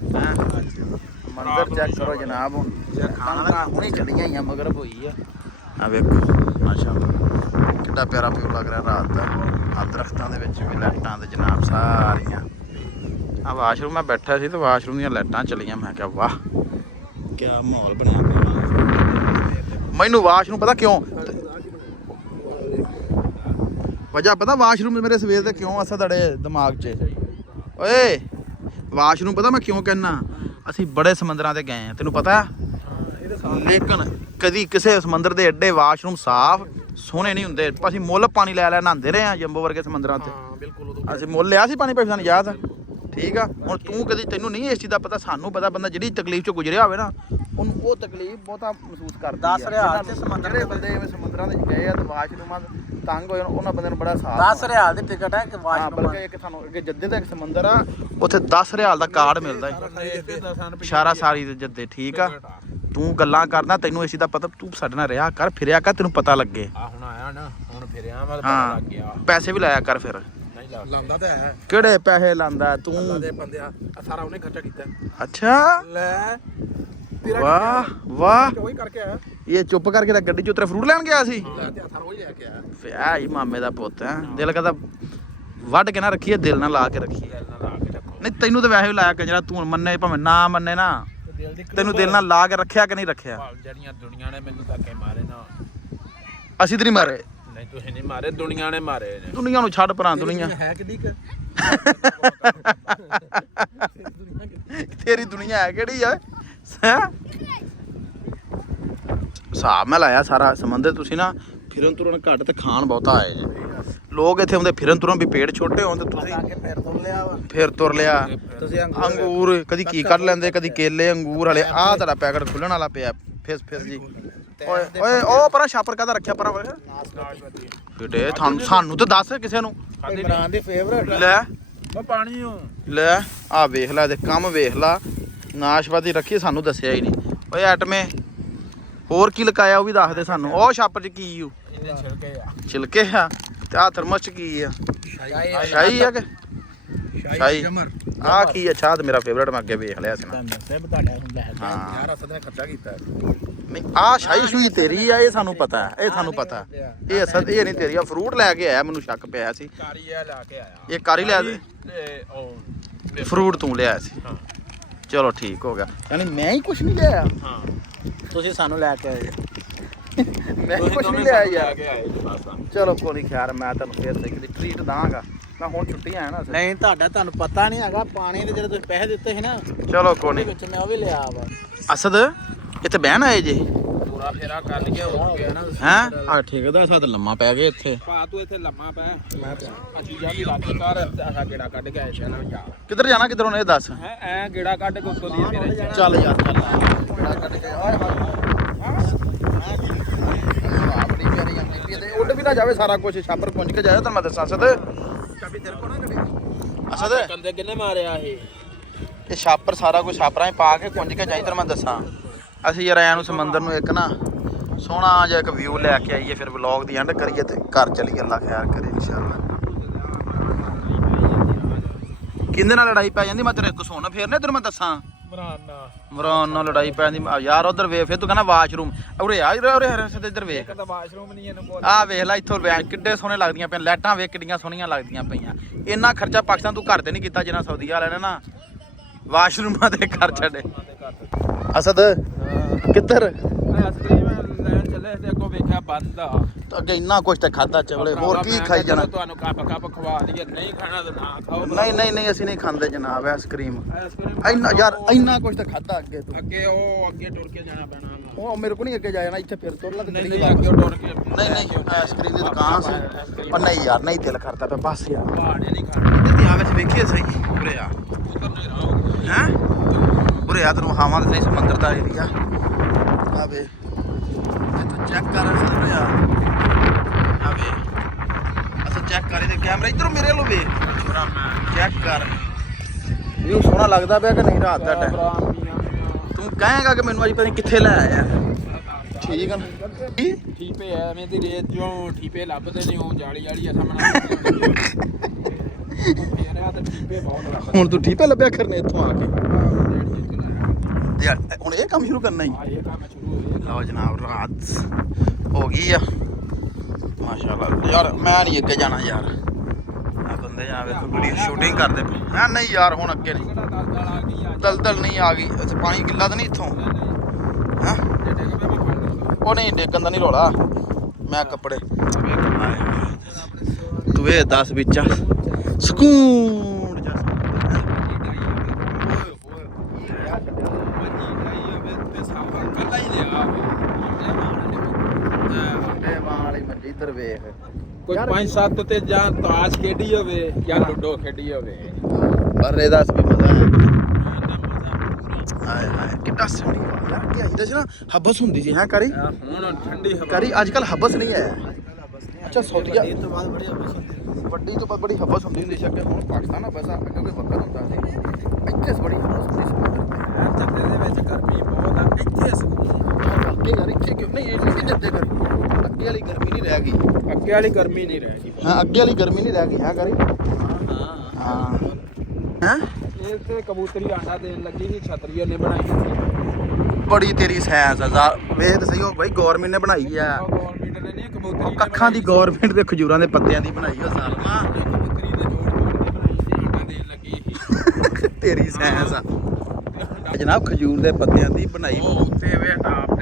ਮੰਜ਼ਰ ਚੈੱਕ ਕਰੋ ਜਨਾਬ। ਹੁਣ ਖਾਣਾ ਹੁਣੇ ਚੱਲੀਆਂ ਹੀ ਆ, ਮਗਰ ਹੋਈ ਆ। ਆ ਵੇਖੋ ਮਾਸ਼ਾਅੱਲਾ ਕਿੱਡਾ ਪਿਆਰਾ ਵਿਊ ਲੱਗ ਰਿਹਾ ਰਾਤ ਦਾ। ਆ ਦਰਖਤਾਂ ਦੇ ਵਿੱਚ ਵੀ ਲਾਈਟਾਂ ਤੇ ਜਨਾਬ ਸਾਰੀਆਂ। ਆ ਵਾਸ਼ਰੂਮ ਮੈਂ ਬੈਠਾ ਸੀ ਤੇ ਵਾਸ਼ਰੂਮ ਦੀਆਂ ਲਾਈਟਾਂ ਚੱਲੀਆਂ। ਮੈਂ ਕਿਹਾ ਵਾਹ ਕਿਆ ਮਾਹੌਲ ਬਣਿਆ ਪਿਆ। ਮੈਨੂੰ ਵਾਸ਼ਰੂਮ ਪਤਾ ਕਿਉਂ ਵਜ੍ਹਾ ਪਤਾ ਵਾਸ਼ਰੂਮ ਮੇਰੇ ਸਵੇਰ ਦੇ ਕਿਉਂ ਅਸਾ ਤੁਹਾਡੇ ਦਿਮਾਗ 'ਚ? ਓਏ ਵਾਸ਼ਰੂਮ ਪਤਾ ਮੈਂ ਕਿਉਂ ਕਹਿਣਾ? ਅਸੀਂ ਬੜੇ ਸਮੁੰਦਰਾਂ ਤੇ ਗਏ ਆ, ਤੈਨੂੰ ਪਤਾ, ਲੇਕਿਨ ਕਦੀ ਕਿਸੇ ਸਮੁੰਦਰ ਦੇ ਐਡੇ ਵਾਸ਼ਰੂਮ ਸਾਫ਼ ਸੋਹਣੇ ਨਹੀਂ ਹੁੰਦੇ। ਅਸੀਂ ਮੁੱਲ ਪਾਣੀ ਲੈ ਨਹਾਉਂਦੇ ਰਹੇ ਆ ਜੰਬੋ ਵਰਗੇ ਸਮੁੰਦਰਾਂ ਤੇ। ਬਿਲਕੁਲ ਅਸੀਂ ਮੁੱਲ ਲਿਆ ਸੀ ਪਾਣੀ, ਭਾਵੇਂ ਸਾਨੂੰ ਯਾਦ ਆ। ਠੀਕ ਆ, ਹੁਣ ਤੂੰ ਕਦੀ, ਤੈਨੂੰ ਨਹੀਂ ਇਸ ਚੀਜ਼ ਦਾ ਪਤਾ, ਸਾਨੂੰ ਪਤਾ। ਬੰਦਾ ਜਿਹੜੀ ਤਕਲੀਫ 'ਚੋਂ ਗੁਜ਼ਰਿਆ ਹੋਵੇ ਨਾ, ਉਹਨੂੰ ਉਹ ਤਕਲੀਫ ਬਹੁਤਾ ਮਹਿਸੂਸ ਕਰਦਾ। 10 ਰਿਆਲ ਤੇ ਸਮੁੰਦਰ ਜਿਹੜੇ ਬੰਦੇ ਜਿਵੇਂ ਸਮੁੰਦਰਾਂ ਦੇ ਗਏ ਆ ਤੇ ਵਾਸ਼ਰੂਮਾਂ ਤੰਗ ਹੋਏ, ਉਹਨਾਂ ਬੰਦਿਆਂ ਨੂੰ ਬੜਾ ਸਾਥ। 10 ਰਿਆਲ ਦੀ ਟਿਕਟ ਹੈ ਕਿ ਹਾਂ, ਵਾਸ਼ਰੂਮ। ਬਲਕਿ ਇੱਕ ਸਾਨੂੰ ਅੱਗੇ ਜੱਦੇ ਦਾ ਇੱਕ ਸਮੁੰਦਰ ਆ, ਉੱਥੇ 10 ਰਿਆਲ ਦਾ ਕਾਰਡ ਮਿਲਦਾ ਹੈ ਇਸ਼ਾਰਾ ਸਾਰੀ ਦੇ ਜੱਦੇ। ਠੀਕ ਆ, ਤੂੰ ਗੱਲਾਂ ਕਰਦਾ, ਤੈਨੂੰ ਇਸ ਚੀਜ਼ ਦਾ ਪਤਾ। ਤੂੰ ਸਾਡੇ ਨਾਲ ਰਿਹਾ ਕਰ, ਫਿਰਿਆ ਕਰ, ਤੈਨੂੰ ਪਤਾ ਲੱਗੇ। ਆ ਹੁਣ ਆਇਆ ਨਾ, ਹੁਣ ਫਿਰਿਆ ਮੈਂ ਪਤਾ ਹਾਂ, ਲੱਗ ਗਿਆ। ਪੈਸੇ ਵੀ ਲਾਇਆ ਕਰ ਫਿਰ। ਲਾਉਂਦਾ ਤਾਂ ਹੈ। ਕਿਹੜੇ ਪੈਸੇ ਲਾਂਦਾ ਤੂੰ? ਦੇ ਬੰਦੇ ਆ ਸਾਰਾ ਉਹਨੇ ਖਰਚਾ ਕੀਤਾ। ਅੱਛਾ ਲੈ ਵਾਹ ਵਾਹ, ਉਹੀ ਕਰਕੇ ਆਇਆ। ਇਹ ਚੁੱਪ ਕਰਕੇ ਤਾਂ ਗੱਡੀ 'ਚ ਉਤਰੇ ਫਰੂਟ ਲੈਣ ਗਿਆ ਸੀ। ਲੈ ਤੇ ਸਾਰਾ ਉਹੀ ਲੈ ਕੇ ਆਇਆ। ਫਿਰ ਆ ਹੀ ਮਾਮੇ ਦਾ ਪੁੱਤ ਹੈ। ਦਿਲ ਕਰਦਾ ਵੱਢ ਕੇ ਨਾ ਰੱਖੀਏ, ਦਿਲ ਨਾਲ ਲਾ ਕੇ ਰੱਖੀਏ। ਲਾ ਕੇ ਰੱਖੋ। ਨਹੀਂ ਤੈਨੂੰ ਤਾਂ ਵੈਸੇ ਵੀ ਲਾਇਆ ਕੰਜਰਾ, ਤੂੰ ਮੰਨੇ ਭਾਵੇਂ ਨਾ ਮੰਨੇ ਨਾ, ਦਿਲ ਦੀ ਤੈਨੂੰ ਦਿਲ ਨਾਲ ਲਾ ਕੇ ਰੱਖਿਆ ਕਿ ਨਹੀਂ ਰੱਖਿਆ? ਜਿਹੜੀਆਂ ਦੁਨੀਆ ਨੇ ਮੈਨੂੰ ਧੱਕੇ ਮਾਰੇ ਨਾ, ਅਸੀਂ ਤੇ ਨਹੀਂ ਮਾਰੇ। ਨਹੀਂ ਤੁਸੀਂ ਨਹੀਂ ਮਾਰੇ, ਦੁਨੀਆ ਨੇ ਮਾਰੇ ਨੇ। ਦੁਨੀਆ ਨੂੰ ਛੱਡ ਪਰਾਂ, ਦੁਨੀਆ ਹੈ ਕਿੱਡੀ ਕ ਤੇਰੀ ਦੁਨੀਆ ਹੈ ਕਿਹੜੀ ਆ? ਹਿਸਾਬ ਮੈਂ ਲਾਇਆ ਸਾਰਾ ਸਮੁੰਦਰ। ਤੁਸੀਂ ਨਾ ਫਿਰਨ ਤੁਰਨ ਘੱਟ ਤੇ ਖਾਣ ਬਹੁਤਾ ਆਏ ਜੇ। ਲੋਕ ਇੱਥੇ ਆਉਂਦੇ ਫਿਰਨ ਤੁਰਨ, ਵੀ ਪੇਟ ਛੋਟੇ ਹੋਣ ਤੇ ਤੁਸੀਂ ਫਿਰ ਤੁਰ ਲਿਆ ਵਾ। ਫਿਰ ਤੁਰ ਲਿਆ। ਤੁਸੀਂ ਅੰਗੂਰ ਕਦੀ ਕੀ ਕੱਢ ਲੈਂਦੇ, ਕਦੀ ਕੇਲੇ ਅੰਗੂਰ ਵਾਲੇ। ਆਹ ਤੁਹਾਡਾ ਪੈਕਟ ਖੁੱਲਣ ਵਾਲਾ ਪਿਆ, ਫਿਸ ਜੀ। ਓਏ ਓਏ ਉਹ ਪਰਾਂ ਛਾਪਰ ਕਾਹਦਾ ਰੱਖਿਆ ਪਰਾਂ ਵਰ ਬੇਟੇ? ਸਾਨੂੰ ਤਾਂ ਦੱਸ ਕਿਸੇ ਨੂੰ। ਇਮਰਾਨ ਦੀ ਫੇਵਰਟ ਲੈ ਉਹ ਪਾਣੀ ਹੋ ਲੈ ਆ ਵੇਖ ਲੈ, ਇਹਦੇ ਕੰਮ ਵੇਖ ਲਾ। ਨਾਸ਼ਪਾਤੀ ਰੱਖੀ, ਸਾਨੂੰ ਦੱਸਿਆ ਹੀ ਨਹੀਂ। ਓਏ ਐਟਮੇ ਹੋਰ ਕੀ ਲਕਾਇਆ ਉਹ ਵੀ ਦੱਸ ਦੇ ਸਾਨੂੰ। ਉਹ ਛਾਪਰ 'ਚ ਕੀ ਓ? ਇਹਦੇ ਛਿਲਕੇ ਆ। ਛਿਲਕੇ ਆ। ਤੇ ਆ ਥਰਮਸ 'ਚ ਕੀ ਆ? ਸ਼ਾਹੀ ਆ ਕਿ ਸ਼ਾਹੀ? ਆ ਕੀ ਆ? ਚਾਹ ਤੇ ਮੇਰਾ ਫੇਵਰਟ, ਮੈਂ ਅੱਗੇ ਵੇਖ ਲਿਆ ਸੀ ਨਾ। ਤੁਹਾਨੂੰ ਦੱਸਿਆ ਵੀ ਤੁਹਾਡਾ ਹੁੰਦਾ ਹੈ ਹਾਂ। ਯਾਰ ਅਸਲ ਨੇ ਖਰਚਾ ਕੀਤਾ। ਨਹੀਂ ਆ ਸ਼ਾਹੀ ਸ਼ੂਈ ਤੇਰੀ ਆ, ਇਹ ਸਾਨੂੰ ਪਤਾ ਹੈ, ਇਹ ਸਾਨੂੰ ਪਤਾ ਇਹ ਅਸਲ ਇਹ ਨਹੀਂ ਤੇਰੀ ਆ। ਫਰੂਟ ਲੈ ਕੇ ਆਇਆ, ਮੈਨੂੰ ਸ਼ੱਕ ਪਿਆ ਸੀ ਕਾਰੀ ਇਹ ਲਾ ਕੇ ਆਇਆ, ਇਹ ਕਾਰੀ ਲਿਆ ਦੇ ਤੇ ਉਹ ਫਰੂਟ ਤੂੰ ਲਿਆਇਆ ਸੀ। ਚਲੋ ਠੀਕ ਹੋ ਗਿਆ, ਯਾਨੀ ਮੈਂ ਹੀ ਕੁਝ ਨਹੀਂ ਲਿਆਇਆ। ਹਾਂ ਤੁਸੀਂ ਸਾਨੂੰ ਲੈ ਕੇ ਆਏ ਮੈਂ ਕੁਝ ਨਹੀਂ ਲਿਆਇਆ ਯਾਰ। ਚਲੋ ਕੋਈ ਖੈਰ, ਮੈਂ ਤੁਹਾਨੂੰ ਫੇਰ ਸਹੀ ਟ੍ਰੀਟ ਦਾਂਗਾ। ਮੈਂ ਹੁਣ ਛੁੱਟੀ ਆਇਆ ਨਾ। ਨਹੀਂ ਤੁਹਾਨੂੰ ਪਤਾ ਨਹੀਂ ਹੈਗਾ, ਪਾਣੀ ਦੇ ਜਿਹੜੇ ਤੁਸੀਂ ਪੈਸੇ ਦਿੱਤੇ ਸੀ ਨਾ, ਚਲੋ ਕੋਈ ਨਹੀਂ, ਵਿੱਚ ਮੈਂ ਉਹ ਵੀ ਲਿਆ ਵਾ। ਅਸਦ ਇੱਥੇ ਬਹਿਣ ਆਏ ਜੇ? ਪੂਰਾ ਫੇਰਾ ਕਰ ਲਿਆ ਹੋ ਗਿਆ ਨਾ। ਹੈਂ ਆ ਠੀਕ ਦਾ ਸਾਥ ਲੰਮਾ ਪੈ ਗਏ ਇੱਥੇ। ਪਾ ਤੂੰ ਇੱਥੇ ਲੰਮਾ ਪੈ, ਮੈਂ ਅਸੀਂ ਜਾ ਵੀ ਰਾਤੀ ਘਰ ਆਹ ਗੇੜਾ ਕੱਢ ਕੇ ਆਏ ਸੀ ਨਾ ਜਾ। ਕਿੱਧਰ ਜਾਣਾ, ਕਿੱਧਰੋਂ ਨੇ ਇਹ ਦੱਸ। ਹੈ ਐ ਗੇੜਾ ਕੱਢ ਕੇ ਉੱਤੋਂ ਦੀ ਫਿਰ ਚੱਲ ਯਾਰ ਚੱਲ ਗੇੜਾ ਕੱਢ ਕੇ ਆਪਣੀ ਪਿਆਰੀ ਆਉਂਦੀ ਪਈ ਤੇ ਉੱਡ ਵੀ ਨਾ ਜਾਵੇ ਸਾਰਾ ਕੁਝ, ਛਾਪਰ ਪੁੰਜ ਕੇ ਜਾਇਆ। ਤੈਨੂੰ ਮੈਂ ਦੱਸਾਂ ਅਸਦ, ਚਾਬੀ ਤੇਰੇ ਕੋਲ ਨਾ ਕਦੇ ਅਸਦ ਕੰਦੇ ਕਿੰਨੇ ਮਾਰਿਆ ਇਹ ਛਾਪਰ ਸਾਰਾ ਕੁਝ ਛਾਪਰਾਂ 'ਚ ਪਾ ਕੇ ਪੁੰਜ ਕੇ ਜਾਈ। ਤੈਨੂੰ ਮੈਂ ਦੱਸਾਂ ਅਸੀਂ ਯਾਰ ਐਂ ਨੂੰ ਸਮੁੰਦਰ ਨੂੰ ਇੱਕ ਨਾ ਸੋਹਣਾ ਜਿਹਾ ਇੱਕ ਵਿਊ ਲੈ ਕੇ ਆਈਏ, ਫਿਰ ਵਲੌਗ ਦੀ ਐਂਡ ਕਰੀਏ ਤੇ ਘਰ ਚਲੀਏ। ਅੱਲਾ ਖੈਰ ਕਰੇ ਇਨਸ਼ਾਅੱਲਾ। ਕਿੰਦੇ ਨਾਲ ਲੜਾਈ ਪੈ ਜਾਂਦੀ, ਮੈਂ ਤੇਰੇ ਕੋ ਸੁਣ ਫੇਰਨੇ ਤੈਨੂੰ ਮੈਂ ਦੱਸਾਂ। ਮਰਾਨ ਨਾਲ ਲੜਾਈ ਪੈ ਜਾਂਦੀ ਯਾਰ। ਉਧਰ ਵੇਖ, ਫਿਰ ਤੂੰ ਕਹਿੰਦਾ ਵਾਸ਼ਰੂਮ ਉਰੇ ਆ, ਉਰੇ ਇੱਧਰ ਵੇਖ। ਵਾਸ਼ਰੂਮ ਨਹੀਂ ਇਹਨੂੰ ਆਹ ਵੇਖ ਲੈ ਇੱਥੋਂ ਕਿੱਡੇ ਸੋਹਣੇ ਲੱਗਦੀਆਂ ਪਈਆਂ ਲਾਈਟਾਂ, ਵੇਖ ਕਿੱਡੀਆਂ ਸੋਹਣੀਆਂ ਲੱਗਦੀਆਂ ਪਈਆਂ। ਇੰਨਾ ਖਰਚਾ ਪਾਕਿਸਤਾਨ ਤੂੰ ਘਰ ਤੇ ਨਹੀਂ ਕੀਤਾ ਜਿੰਨਾ ਸਾਊਦੀ ਵਾਲਿਆਂ ਨੇ ਨਾ ਵਾਸ਼ਰੂਮਾਂ ਤੇ ਘਰ ਛੱਡੇ। ਅਸਦ ਕਿੱਧਰ ਆਈਸਕ੍ਰੀਮ ਲੈਣ ਚੱਲੇ ਤੇ ਅੱਗੋਂ ਵੇਖਿਆ ਬੰਦ ਆ। ਅੱਗੇ ਇੰਨਾ ਕੁਛ ਤੇ ਖਾਦਾ ਚਵਲੇ, ਹੋਰ ਕੀ ਖਾਈ ਜਾਣਾ। ਤੁਹਾਨੂੰ ਕੱਪ ਖਵਾ ਦਈਏ, ਨਹੀਂ ਖਾਣਾ ਤਾਂ ਨਾ ਖਾਓ। ਨਹੀਂ ਅਸੀਂ ਨਹੀਂ ਖਾਂਦੇ ਜਨਾਬ ਆਈਸਕ੍ਰੀਮ। ਇੰਨਾ ਯਾਰ ਇੰਨਾ ਕੁਛ ਤੇ ਖਾਦਾ ਅੱਗੇ ਤੂੰ। ਅੱਗੇ ਉਹ ਅੱਗੇ ਟੁਰ ਕੇ ਜਾਣਾ ਪੈਣਾ। ਉਹ ਮੇਰੇ ਕੋਲ ਨਹੀਂ ਅੱਗੇ ਜਾ ਜਾਣਾ, ਇੱਥੇ ਫਿਰ ਤੁਰ ਲੱਗ ਨਹੀਂ ਅੱਗੇ ਟੁਰ ਕੇ ਨਹੀਂ ਆਈਸਕ੍ਰੀਮ ਦੀ ਦੁਕਾਨ ਸੀ। ਪਰ ਨਹੀਂ ਯਾਰ, ਨਹੀਂ ਦਿਲ ਕਰਦਾ ਪਿਆ ਬਸ ਯਾਰ। ਪਹਾੜੇ ਨਹੀਂ ਖਾਣੇ ਇੱਥੇ ਆ ਵਿੱਚ ਵੇਖੀਏ ਸਹੀ ਉਰੇ ਆ। ਹੈਂ ਉਰੇ ਆ ਤੈਨੂੰ ਵਿਖਾਵਾਂ ਤੇ ਸਹੀ ਸਮੁੰਦਰ ਦਾ ਏਰੀਆ। ਆ ਵੇ ਤੂੰ ਚੈੱਕ ਕਰ ਉਰੇ ਆ। ਆ ਵੇ ਅਸਾਂ ਚੈੱਕ ਕਰ ਇਹਦੇ ਕੈਮਰਾ ਇੱਧਰੋਂ ਮੇਰੇ ਵੱਲੋਂ ਵੇ ਚੈੱਕ ਕਰ। ਇਹ ਸੋਹਣਾ ਲੱਗਦਾ ਪਿਆ ਕਿ ਨਹੀਂ ਰਾਤ ਦਾ ਟਾਈਮ? ਤੂੰ ਕਹੇਗਾ ਕਿ ਮੈਨੂੰ ਅੱਜ ਪਤਾ ਨਹੀਂ ਕਿੱਥੇ ਲੈ ਆਇਆ। ਠੀਕ ਆ ਨਾ ਠੀਪੇ ਐਵੇਂ ਦੀ ਰੇਤ ਜੋ ਠੀਪੇ ਲੱਭਦੇ ਨੇ, ਉਹ ਜਾਲੀ ਜਾਲੀ ਅਸਾਂ ਬਣਾ ਹੁਣ ਤੂੰ ਠੀਪੇ ਲੱਭਿਆ ਕਰਨੇ ਇੱਥੋਂ ਆ ਕੇ। ਯਾਰ ਹੁਣ ਇਹ ਕੰਮ ਸ਼ੁਰੂ ਕਰਨਾ ਹੀ। ਲਓ ਜਨਾਬ ਰਾਤ ਹੋ ਗਈ ਆ ਮਾਸ਼ਾਅੱਲਾ। ਯਾਰ ਮੈਂ ਨਹੀਂ ਅੱਗੇ ਜਾਣਾ ਯਾਰ, ਆ ਬੰਦੇ ਜਾਵੇ ਵੀਡੀਓ ਸ਼ੂਟਿੰਗ ਕਰਦੇ ਪਏ। ਹਾਂ ਨਹੀਂ ਯਾਰ ਹੁਣ ਅੱਗੇ ਨਹੀਂ, ਦਲਦਲ ਨਹੀਂ ਆ ਗਈ। ਇੱਥੇ ਪਾਣੀ ਗਿੱਲਾ ਤਾਂ ਨਹੀਂ ਇੱਥੋਂ? ਹਾਂ ਉਹ ਨਹੀਂ ਡੇਕਣ ਦਾ ਨਹੀਂ ਰੌਲਾ, ਮੈਂ ਕੱਪੜੇ ਤੂੰ ਇਹ 10 ਵਿੱਚ ਸਕੂਨ ਜਾ ਇੱਧਰ ਵੇਖ। ਕੋਈ 5-7 ਤੇ ਜਾਂ ਤਾਸ਼ ਖੇਡੀ ਹੋਵੇ ਜਾਂ ਲੁੱਡੋ ਖੇਡੀ ਹੋਵੇ, ਪਰ ਇਹਦਾ ਵੀ ਮਜ਼ਾ ਹੈ। ਹਾਏ ਹਾਏ ਕਿੱਡਾ ਸੋਹਣੀ ਯਾਰ। ਕੀ ਆਈਦਾ ਸੀ ਨਾ ਹਬਸ ਹੁੰਦੀ ਸੀ। ਹੈ ਕਰੀ ਹੁਣ ਠੰਡੀ ਹਵਾ ਕਰੀ ਅੱਜ ਕੱਲ ਹਬਸ ਨਹੀਂ ਹੈ। ਅੱਛਾ ਸੌਦੀਆ ਤੋਂ ਬਾਅਦ ਬੜੀ ਹਬਸ ਹੁੰਦੀ, ਵੱਡੀ ਤੋਂ ਬਾਅਦ ਬੜੀ ਹਬਸ ਹੁੰਦੀ ਹੁੰਦੀ ਸੀ ਅੱਗੇ। ਹੁਣ ਪਾਕਿਸਤਾਨ ਨਾ ਬਸ ਅੱਗੇ ਕੋਈ ਵਕਤ ਹੁੰਦਾ ਸੀ, ਇੱਥੇ ਬੜੀ ਹਬਸ ਹੁੰਦੀ ਸੀ। ਜੱਦੇ ਦੇ ਵਿੱਚ ਗਰਮੀ ਬਹੁਤ ਆ, ਇੱਥੇ ਸਕੂਨ ਅੱਗੇ ਯਾਰ ਇੱਥੇ ਕਿਉਂ ਨਹੀਂ ਇਹ ਨਹੀਂ ਜੱਦੇ ਕਰ ਅੱਗੇ ਵਾਲੀ ਗਰਮੀ ਨਹੀਂ ਰਹਿ ਗਈ। ਅੱਗੇ ਵਾਲੀ ਗਰਮੀ ਨਹੀਂ ਰਹਿ ਗਈ। ਹਾਂ ਅੱਗੇ ਵਾਲੀ ਗਰਮੀ ਨਹੀਂ ਰਹਿ ਗਈ। ਹੈ ਕਰੀ ਹਾਂ ਹੈ ਇਹ ਤੇ ਕਬੂਤਰੀ ਆਂਡਾ ਦੇਣ ਲੱਗੀ ਸੀ, ਛਤਰੀ ਨੇ ਬਣਾਈ ਸੀ। ਬੜੀ ਤੇਰੀ ਸਾਇੰਸ ਆ। ਵੇਖ ਸਹੀ ਉਹ ਬਾਈ ਗਵਰਨਮੈਂਟ ਨੇ ਬਣਾਈ ਆ। ਗਵਰਨਮੈਂਟ ਨੇ ਨਹੀਂ, ਕਬੂਤਰੀ ਉਹ ਕੱਖਾਂ ਦੀ ਗਵਰਨਮੈਂਟ ਦੇ ਖਜੂਰਾਂ ਦੇ ਪੱਤਿਆਂ ਦੀ ਬਣਾਈ ਉਹ ਸਾਲਮਾ। ਕਬੂਤਰੀ ਦੇ ਜੋੜ ਕੇ ਬਣਾਈ ਸੀ, ਆਂਡਾ ਦੇਣ ਲੱਗੀ ਸੀ। ਤੇਰੀ ਸਾਇੰਸ ਆ ਜਨਾਬ, ਖਜੂਰ ਦੇ ਪੱਤਿਆਂ ਦੀ ਬਣਾਈ। ਉਹ ਉੱਤੇ ਵੇ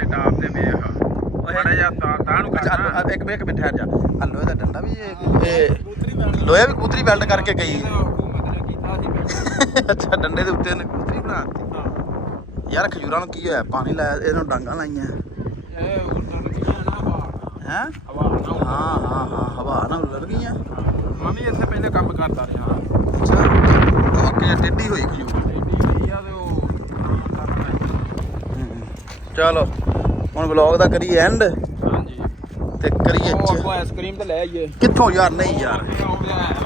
ਟਾਪ ਤੇ ਵੇਖ ਬੜਾ ਜਿਹਾ ਤਾਂ ਨੂੰ ਚੱਲ ਇੱਕ ਮਿੰਟ ਠਹਿਰ ਜਾ। ਆ ਲੋਹੇ ਦਾ ਡੰਡਾ ਵੀ ਇਹ ਲੋਹੇ ਵੀ ਕਬੂਤਰੀ ਵੈਲਡ ਕਰਕੇ ਗਈ। ਹਕੂਮਤ ਨੇ ਕੀਤਾ ਸੀ। ਅੱਛਾ ਡੰਡੇ ਦੇ ਉੱਤੇ ਇਹਨੇ ਕਬੂਤਰੀ ਬਣਾਤੀ। ਯਾਰ ਖਜੂਰਾਂ ਨੂੰ ਕੀ ਹੋਇਆ? ਪਾਣੀ ਲਾਇਆ ਇਹਨੂੰ ਡਾਂਗਾਂ ਲਾਈਆਂ। ਇਹ ਉੱਡਣ ਦੀਆਂ ਨਾ ਹਵਾ ਹੈ ਹਵਾ ਨਾਲ। ਹਾਂ ਹਵਾ ਨਾਲ ਉੱਡ ਗਈਆਂ। ਮੈਂ ਵੀ ਇੱਥੇ ਪਹਿਲੇ ਕੰਮ ਕਰਦਾ ਰਿਹਾ। ਅੱਛਾ ਓਕੇ ਟੇਢੀ ਹੋਈ ਖਜੂਰ। ਚਲੋ ਹੁਣ ਵਲੌਗ ਦਾ ਕਰੀਏ ਐਂਡ ਹਾਂਜੀ ਤੇ ਕਰੀਏ ਉਹ ਆਈਸਕ੍ਰੀਮ ਤੇ ਲੈ ਆਈਏ। ਕਿੱਥੋਂ ਯਾਰ? ਨਹੀਂ ਯਾਰ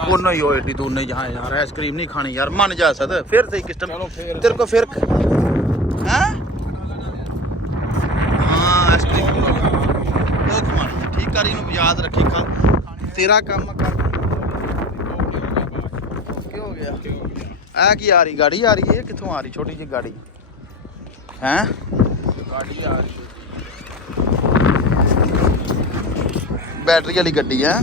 ਉਹ ਨਹੀਂ ਹੋਏ ਏਡੀ ਦੂਰ ਨਹੀਂ ਜਾ ਯਾਰ। ਆਈਸਕ੍ਰੀਮ ਨਹੀਂ ਖਾਣੀ ਯਾਰ, ਮੰਨ ਜਾ ਸਕਦਾ ਫਿਰ ਸਹੀ ਕਿਸਟਮ। ਚਲੋ ਫਿਰ ਤੇਰੇ ਕੋ ਫਿਰ ਹੈ ਹਾਂ ਆਈਸਕ੍ਰੀਮ ਉਹ ਖਵਾਣੀ ਠੀਕ ਕਰੀ ਨੂੰ ਯਾਦ ਰੱਖੀ ਖਾ ਤੇਰਾ ਕੰਮ ਕਰ। ਕੀ ਹੋ ਗਿਆ? ਆ ਕੀ ਆ ਰਹੀ ਗਾੜੀ ਆ ਰਹੀ ਹੈ? ਕਿੱਥੋਂ ਆ ਰਹੀ ਛੋਟੀ ਜਿਹੀ ਗਾੜੀ? ਹੈ ਗਾੜੀ ਆ ਰਹੀ ਬੈਟਰੀ ਵਾਲੀ ਗੱਡੀ ਆ।